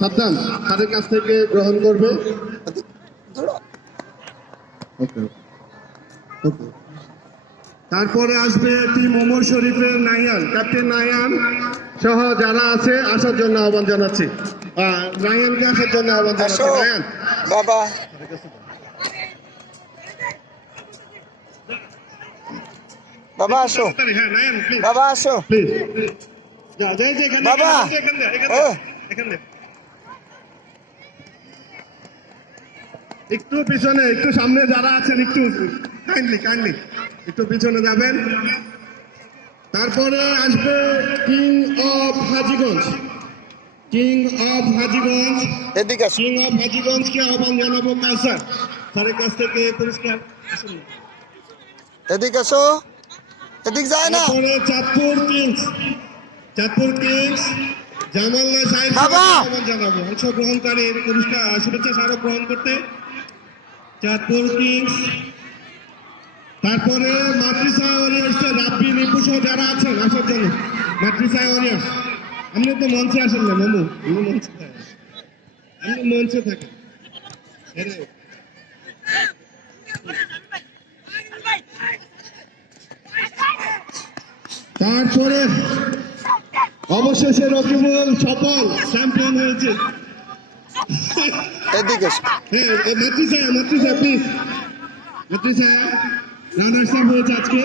সাবধান, তাদের কাছ থেকে গ্রহণ করবে। তারপরে আসবে টিম ওমর শরীফের নাইয়ান, ক্যাপ্টেন নাইয়ান সহ যারা আছে আসার জন্য আহ্বান জানাচ্ছি। নাইয়ানকে আসার জন্য আহ্বান জানাচ্ছি। নাইয়ান বাবা বাবা আসো, হ্যাঁ নাইয়ান প্লিজ বাবা আসো, প্লিজ যা যাই যে এখানে বাবা। এখানে একটু পিছনে, একটু সামনে যারা আছেন একটু কাইন্ডলি একটু পিছনে যাবেন। তারপরে আসবে king of Hajiganj, king of Hajiganj, এদিকে আসো, কিং অফ হাজীগঞ্জকে আহ্বান জানাবো কাউসার স্যারের কাছ থেকে পুরস্কার। এদিকে আসো, এদিক যায় না তারপরে চাঁদপুর কিংস, চাঁদপুর কিংস জামাল্লা সাহেব বাবা। আহ্বান জানাবো অংশগ্রহণকারীর পুরস্কার শুভেচ্ছা স্মারক গ্রহণ করতে। চাঁদপুর কিংস। তারপরে মাতৃসা ওয়ারিয়ার্স রাব্বি নিপু সহ যারা আছেন আসার জন্য। মাতৃসা ওয়ারিয়ার্স আপনি তো মঞ্চে আসেন না মামু, আপনি মঞ্চে থাকেন, আপনি মঞ্চে থাকেন। তারপরে অবশেষে রকিবুল সফল চ্যাম্পিয়ন হয়েছে। এদিকে আসো। হ্যাঁ মাতৃসা প্লিজ, মাতৃসা রানার্স আপ হয়েছে আজকে।